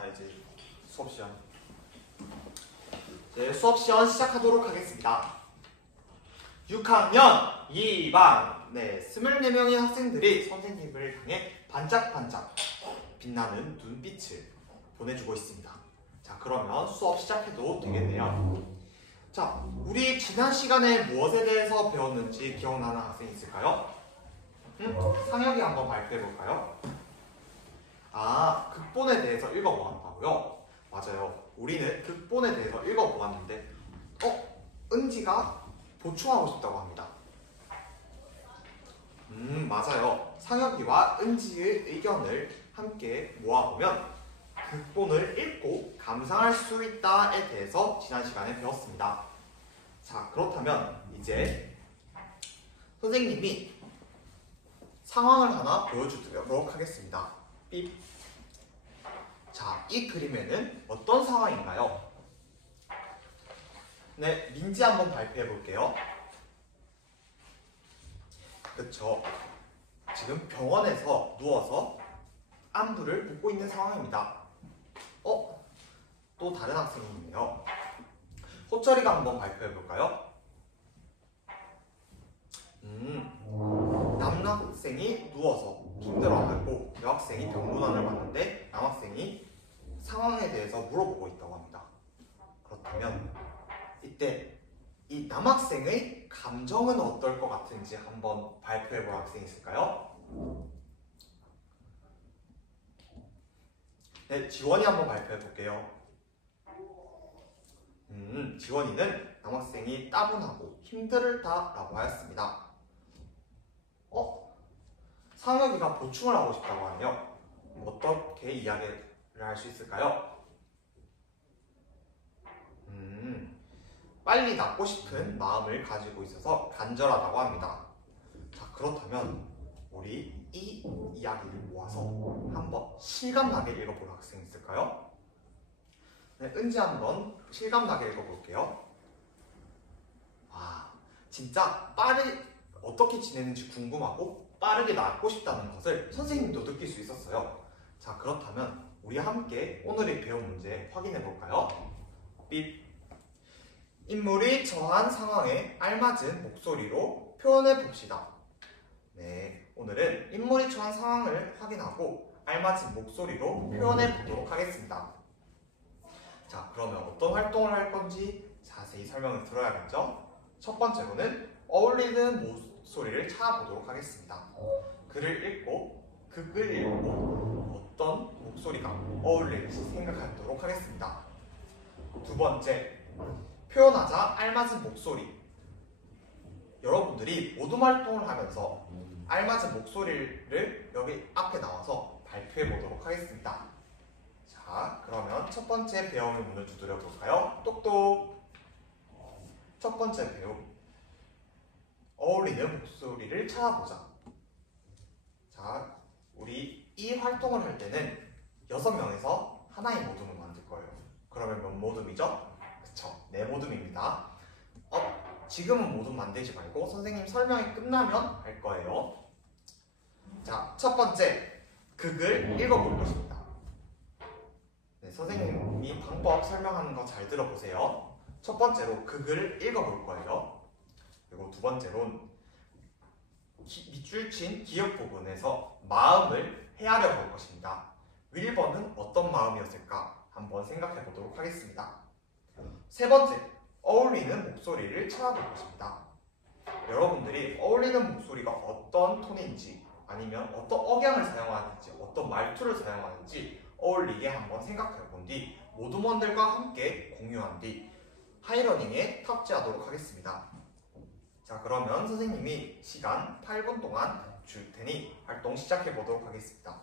이제 수업 시간. 이제 수업 시간 시작하도록 하겠습니다. 6학년 2반 24명의 학생들이 선생님을 향해 반짝반짝 빛나는 눈빛을 보내주고 있습니다. 자, 그러면 수업 시작해도 되겠네요. 자, 우리 지난 시간에 무엇에 대해서 배웠는지 기억나는 학생 있을까요? 상혁이 한번 발표해볼까요? 극본에 대해서 읽어보았다고요? 맞아요. 우리는 극본에 대해서 읽어보았는데 은지가 보충하고 싶다고 합니다. 맞아요. 상혁이와 은지의 의견을 함께 모아보면 극본을 읽고 감상할 수 있다에 대해서 지난 시간에 배웠습니다. 자, 그렇다면 이제 선생님이 상황을 하나 보여주도록 하겠습니다. 삐. 자, 이 그림에는 어떤 상황인가요? 네, 민지 한번 발표해 볼게요. 그쵸. 지금 병원에서 누워서 안부를 묻고 있는 상황입니다. 또 다른 학생이 있네요. 호철이가 한번 발표해 볼까요? 남학생이 누워서 힘들어하고 여학생이 병문안을 왔는데 남학생이 상황에 대해서 물어보고 있다고 합니다. 그렇다면 이때 이 남학생의 감정은 어떨 것 같은지 한번 발표해 볼 학생이 있을까요? 네, 지원이 한번 발표해 볼게요. 지원이는 남학생이 따분하고 힘들다라고 하였습니다. 상혁이가 보충을 하고 싶다고 하네요. 어떻게 이야기를 할 수 있을까요? 빨리 낫고 싶은 마음을 가지고 있어서 간절하다고 합니다. 자, 그렇다면 우리 이 이야기를 모아서 한번 실감나게 읽어볼 학생 있을까요? 네, 은지 한번 실감나게 읽어볼게요. 진짜 어떻게 지내는지 궁금하고 빠르게 낫고 싶다는 것을 선생님도 느낄 수 있었어요. 자, 그렇다면 우리 함께 오늘의 배운 문제 확인해 볼까요? 삐. 인물이 처한 상황에 알맞은 목소리로 표현해 봅시다. 네, 오늘은 인물이 처한 상황을 확인하고 알맞은 목소리로 표현해 보도록 하겠습니다. 자, 그러면 어떤 활동을 할 건지 자세히 설명을 들어야겠죠? 첫 번째로는 어울리는 목소리를 찾아보도록 하겠습니다. 극을 읽고 어떤 목소리가 어울릴지 생각하도록 하겠습니다. 두 번째, 표현하자 알맞은 목소리. 여러분들이 모둠 활동을 하면서 알맞은 목소리를 여기 앞에 나와서 발표해 보도록 하겠습니다. 자, 그러면 첫 번째 배움의 문을 두드려 볼까요? 똑똑. 첫 번째 배움, 어울리는 목소리를 찾아보자. 자, 우리 이 활동을 할 때는 6명에서 하나의 모둠을 만들 거예요. 그러면 몇 모둠이죠? 그쵸, 4모둠입니다. 지금은 모둠 만들지 말고 선생님 설명이 끝나면 할 거예요. 자, 첫 번째, 극을 읽어볼 것입니다. 네, 선생님이 방법 설명하는 거 잘 들어보세요. 첫 번째로 극을 읽어볼 거예요. 그리고 두 번째로는 밑줄 친 기억 부분에서 마음을 헤아려 볼 것입니다. 윌번은 어떤 마음이었을까 한번 생각해 보도록 하겠습니다. 세 번째, 어울리는 목소리를 찾아볼 것입니다. 여러분들이 어울리는 목소리가 어떤 톤인지 아니면 어떤 억양을 사용하는지 어떤 말투를 사용하는지 어울리게 한번 생각해 본 뒤 모둠원들과 함께 공유한 뒤 하이러닝에 탑재하도록 하겠습니다. 자, 그러면 선생님이 시간 8분 동안 줄 테니 활동 시작해 보도록 하겠습니다.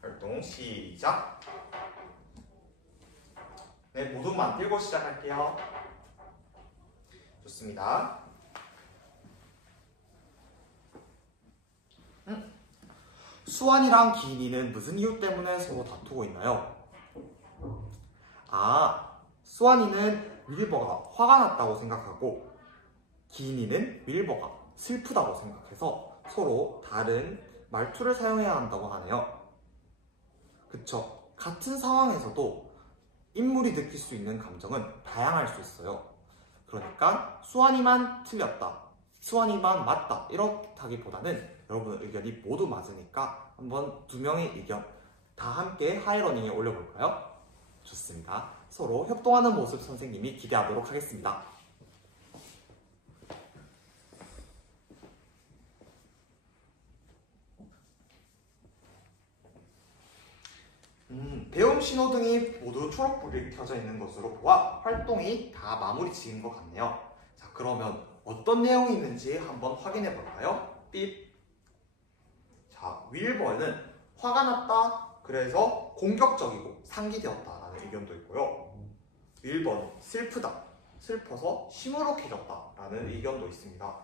활동 시작. 네, 모둠 만들고 시작할게요. 좋습니다. 수완이랑 기인이는 무슨 이유 때문에 서로 다투고 있나요? 수완이는 윌버가 화가 났다고 생각하고 기인이는 윌버가 슬프다고 생각해서 서로 다른 말투를 사용해야 한다고 하네요. 그쵸? 같은 상황에서도 인물이 느낄 수 있는 감정은 다양할 수 있어요. 그러니까 수환이만 틀렸다, 수환이만 맞다 이렇다기보다는 여러분 의견이 모두 맞으니까 한번 두 명의 의견 다 함께 하이러닝에 올려볼까요? 좋습니다. 서로 협동하는 모습 선생님이 기대하도록 하겠습니다. 배움 신호등이 모두 초록불이 켜져 있는 것으로 보아 활동이 다 마무리 지은 것 같네요. 자, 그러면 어떤 내용이 있는지 한번 확인해 볼까요? 삐. 자, 윌버는 화가 났다, 그래서 공격적이고 상기되었다라는 의견도 있고요. 윌버는 슬프다, 슬퍼서 시무룩해졌다라는 의견도 있습니다.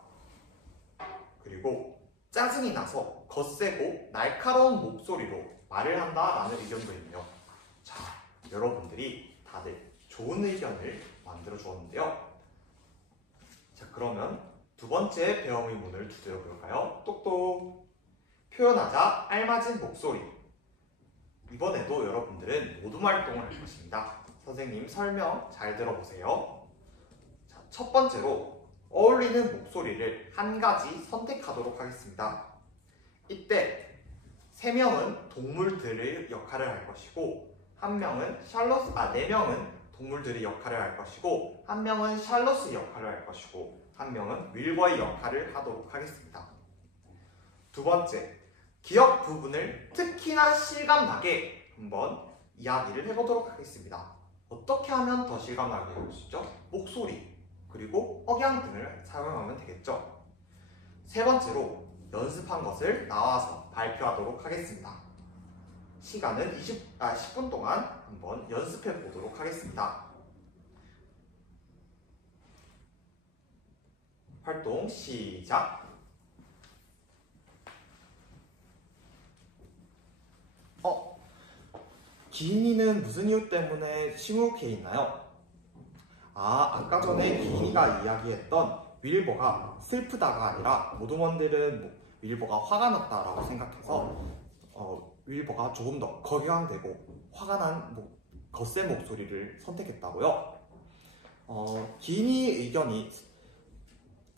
그리고 짜증이 나서 거세고 날카로운 목소리로 말을 한다라는 의견도 있네요. 자, 여러분들이 다들 좋은 의견을 만들어 주었는데요. 자, 그러면 두 번째 배움의 문을 두드려 볼까요? 똑똑. 표현하자 알맞은 목소리. 이번에도 여러분들은 모둠 활동을 할 것입니다. 선생님 설명 잘 들어보세요. 자, 첫 번째로 어울리는 목소리를 한 가지 선택하도록 하겠습니다. 이때 세 명은 동물들의 역할을 할 것이고 네 명은 동물들의 역할을 할 것이고 한 명은 샬롯의 역할을 할 것이고 한 명은 윌버의 역할을 하도록 하겠습니다. 두 번째, 기억 부분을 특히나 실감나게 한번 이야기를 해보도록 하겠습니다. 어떻게 하면 더 실감나게 할 수 있죠? 목소리, 그리고 억양 등을 사용하면 되겠죠. 세 번째로 연습한 것을 나와서 발표하도록 하겠습니다. 시간은 10분 동안 한번 연습해 보도록 하겠습니다. 활동 시작! 기인이는 무슨 이유 때문에 시무룩해 있나요? 아까 전에 기인이가 이야기했던 윌버가 슬프다가 아니라 모둠원들은 윌버가 화가 났다라고 생각해서 윌버가 조금 더 격양되고 화가 난 거센 목소리를 선택했다고요. 기인이의 의견이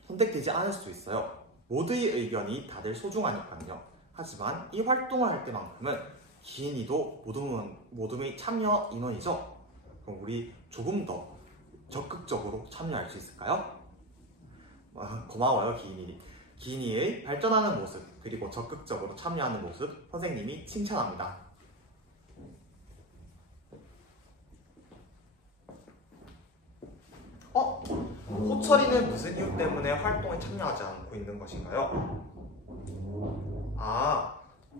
선택되지 않을 수 있어요. 모두의 의견이 다들 소중하니까요. 하지만 이 활동을 할 때만큼은 기인이도 모둠의 참여 인원이죠. 그럼 우리 조금 더 적극적으로 참여할 수 있을까요? 고마워요, 기인이. 기인이의 발전하는 모습, 그리고 적극적으로 참여하는 모습 선생님이 칭찬합니다. 호철이는 무슨 이유 때문에 활동에 참여하지 않고 있는 것인가요?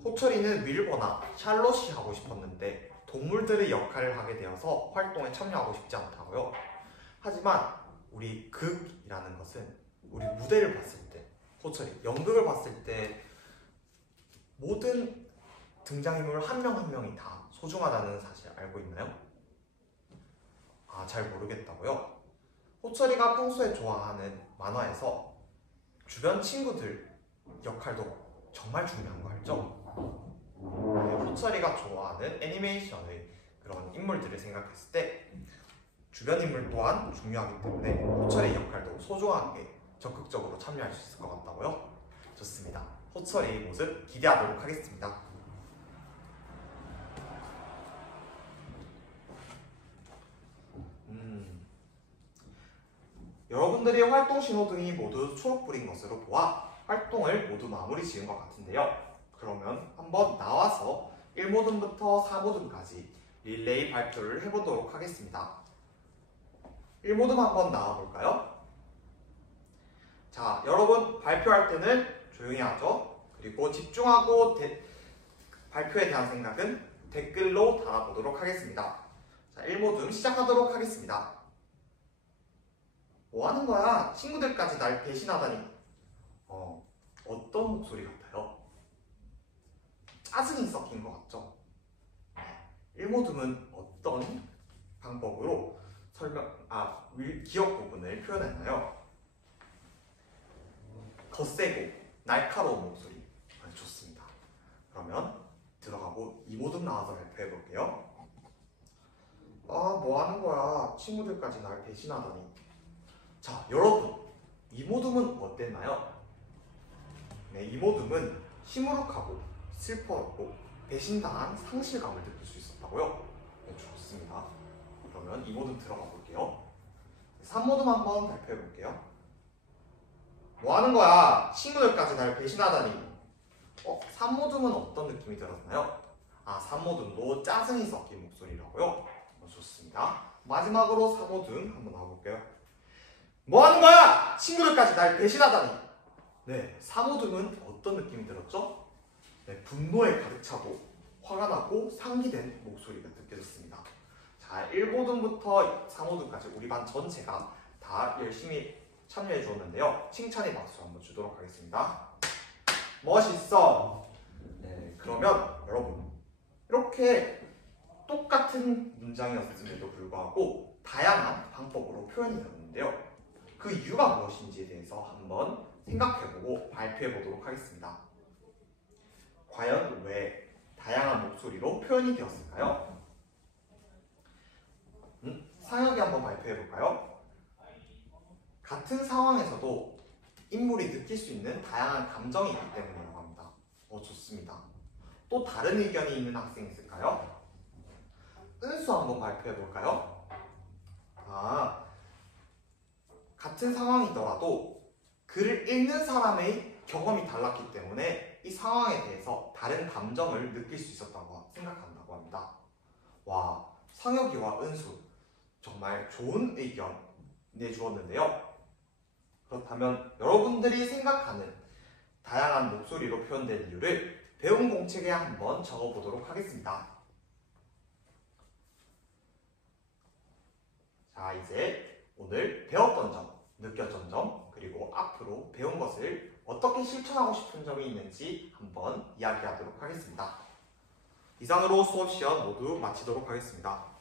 호철이는 윌버나 샬롯이 하고 싶었는데 동물들의 역할을 하게 되어서 활동에 참여하고 싶지 않다고요. 하지만 우리 극이라는 것은 우리 무대를 봤을 때, 호철이 연극을 봤을 때 모든 등장인물 한 명 한 명이 다 소중하다는 사실 알고 있나요? 잘 모르겠다고요? 호철이가 평소에 좋아하는 만화에서 주변 친구들 역할도 정말 중요한 거 알죠? 호철이가 좋아하는 애니메이션의 그런 인물들을 생각했을 때 주변 인물 또한 중요하기 때문에 호철이의 역할도 소중하게 적극적으로 참여할 수 있을 것 같다고요? 좋습니다. 호철이의 모습 기대하도록 하겠습니다. 여러분들의 활동 신호등이 모두 초록불인 것으로 보아 활동을 모두 마무리 지은 것 같은데요. 그러면 한번 나와서 1모둠부터 4모둠까지 릴레이 발표를 해보도록 하겠습니다. 1모둠 한번 나와볼까요? 자, 여러분 발표할 때는 조용히 하죠. 그리고 집중하고 발표에 대한 생각은 댓글로 달아보도록 하겠습니다. 자, 1모둠 시작하도록 하겠습니다. 뭐 하는 거야? 친구들까지 날 배신하다니. 어떤 목소리 같아요? 짜증이 섞인 것 같죠? 1모둠은 어떤 방법으로 기억 부분을 표현했나요? 거세고 날카로운 목소리. 좋습니다. 그러면 들어가고 이 모듬 나와서 발표해 볼게요. 뭐 하는 거야? 친구들까지 날 배신하다니. 자, 여러분, 이 모듬은 어땠나요? 네, 이 모듬은 시무룩하고 슬퍼하고 배신당한 상실감을 느낄 수 있었다고요? 네, 좋습니다. 그러면 이 모듬 들어가 볼게요. 3모듬 한번 발표해 볼게요. 뭐 하는 거야? 친구들까지 날 배신하다니. 3모듬은 어떤 느낌이 들었나요? 3모듬도 짜증이 섞인 목소리라고요? 좋습니다. 마지막으로 4모듬 한번 나와볼게요. 뭐 하는 거야? 친구들까지 날 배신하다니. 네, 4모듬은 어떤 느낌이 들었죠? 네, 분노에 가득 차고 화가 나고 상기된 목소리가 느껴졌습니다. 자, 1모듬부터 4모듬까지 우리 반 전체가 다 열심히 참여해 주었는데요. 칭찬의 박수 한번 주도록 하겠습니다. 멋있어! 네, 그러면 여러분, 이렇게 똑같은 문장이었음에도 불구하고 다양한 방법으로 표현이 되었는데요. 그 이유가 무엇인지에 대해서 한번 생각해보고 발표해보도록 하겠습니다. 과연 왜 다양한 목소리로 표현이 되었을까요? 상혁이 한번 발표해볼까요? 같은 상황에서도 인물이 느낄 수 있는 다양한 감정이 있기 때문이라고 합니다. 좋습니다. 또 다른 의견이 있는 학생이 있을까요? 은수 한번 발표해볼까요? 같은 상황이더라도 글을 읽는 사람의 경험이 달랐기 때문에 이 상황에 대해서 다른 감정을 느낄 수 있었다고 생각한다고 합니다. 와, 상혁이와 은수 정말 좋은 의견 내주었는데요. 그렇다면 여러분들이 생각하는 다양한 목소리로 표현된 이유를 배운 공책에 한번 적어보도록 하겠습니다. 자, 이제 오늘 배웠던 점, 느꼈던 점, 그리고 앞으로 배운 것을 어떻게 실천하고 싶은 점이 있는지 한번 이야기하도록 하겠습니다. 이상으로 수업 시간 모두 마치도록 하겠습니다.